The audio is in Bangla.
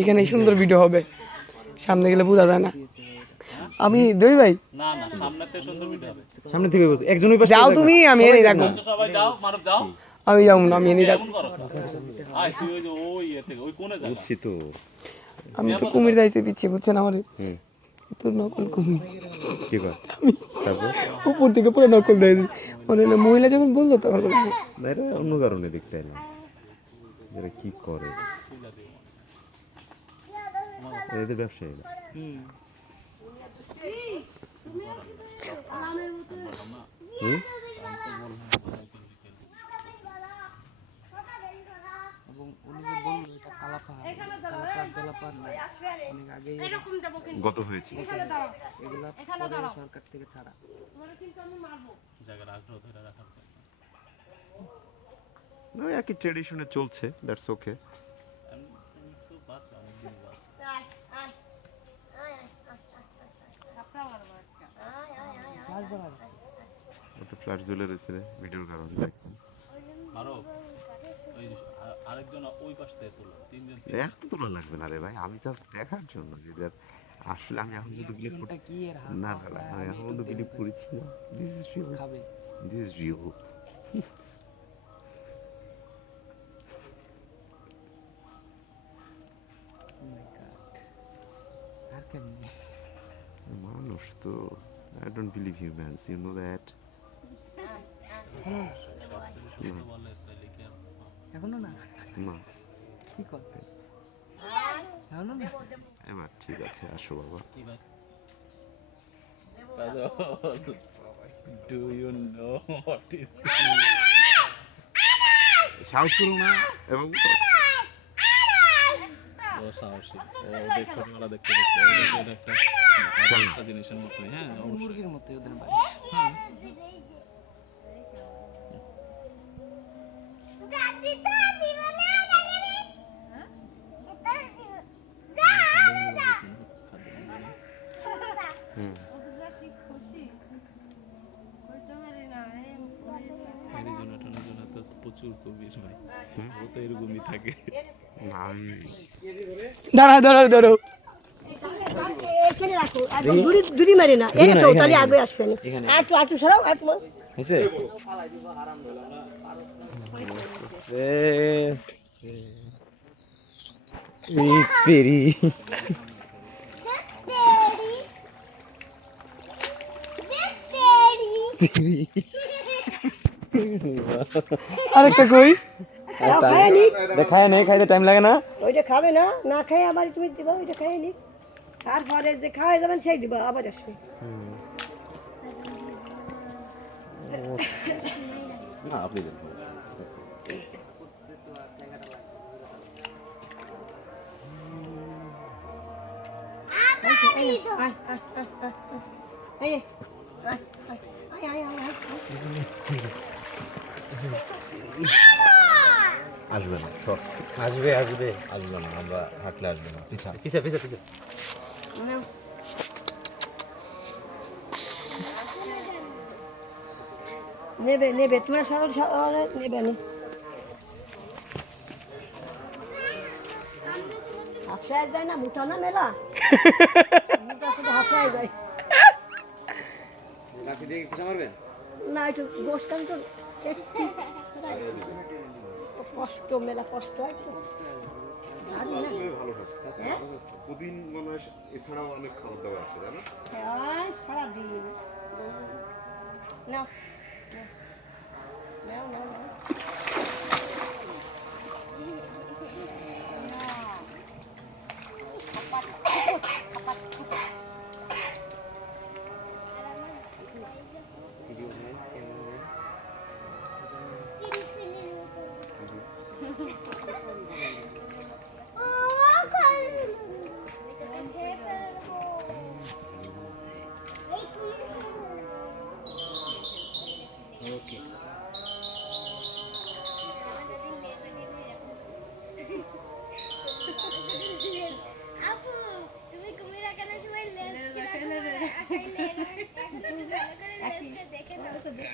এখানে সুন্দর ভিডিও হবে, সামনে গেলে বোঝা যায় না। আমি রবি ভাই সামনে থেকে একজনই পাশে যাও তুমি, আমি এনে রাখবো। আমি যাবো না, আমি এনে রাখবো। বুঝছি তো। আমি তো কুমির যাইছি পিছিয়ে, বুঝছেন আমার তোর নকল কুমির। কি কর তারপর উপর থেকে পুরো নকল দিয়েছি। মনে হলো মহিলা যখন বললো তখন বললাম, এরা অন্য কারণে দেখতে এলাম এরা কি করে, এদের ব্যবসায়ী না। গত হয়েছে সরকার থেকে ছাড়া একই ট্রেডিশনে চলছে, দ্যাটস ওকে। একটা ফ্ল্যাশ ঝুলে রয়েছে ভিডিওর কারণে এত তোলা লাগবে না রে ভাই, আমি জাস্ট দেখার জন্য যে আসলে আমি এখন কিন্তু ক্লিক করতে না না না আমি এখন কিন্তু ক্লিক করেছি না। This is real, this is real. মানুষ তো, I don't believe humans, you know that. এখনো না না কি করতে এখনো না। এবার ঠিক আছে, আসো বাবা। Do you know what is সাহস করো না এবং ও সাহসী, ও দেখ ছোটবেলা দেখতে দেখতে একটা জিনিসের মতোই। হ্যাঁ মুরগির মতোই ওদের বাড়ি। প্রচুর কবির ভাই, ও তো এরকমই থাকে। দাঁড়াও দাঁড়াও দাঁড়াও, দূরি মারি না, এই তো তাহলে আগে আসবে না। একটু একটু সরাও, একটু হইছে পেরি আরেকটা কই দেখায় নেই, খাইতে টাইম লাগে না। ওইটা খাবে না, না খাই আবার তুমি দিবা, ওইটা খাই নি, তারপরে যে খাওয়া যাবেন সেই দিবা, আবার আসবে। না আপনি দেন। আসবে না, আসবে আসবে আসবে না, আমরা হাঁটলে আসবে না। পিছা পিছে পিছে পিছে নেবে নেবে, তোমরা সরল সরল নেবে না। হাফসায় যায় না, মুঠা না মেলা মুঠা শুধু হাফসায় যায় না, একটু বসতাম তো, কষ্ট মেলা কষ্ট হয় তো। প্রতিদিন মনে হয় এছাড়াও অনেক খাবার দাবার আছে, জানো? সারাদিন না নাও নাও নাও।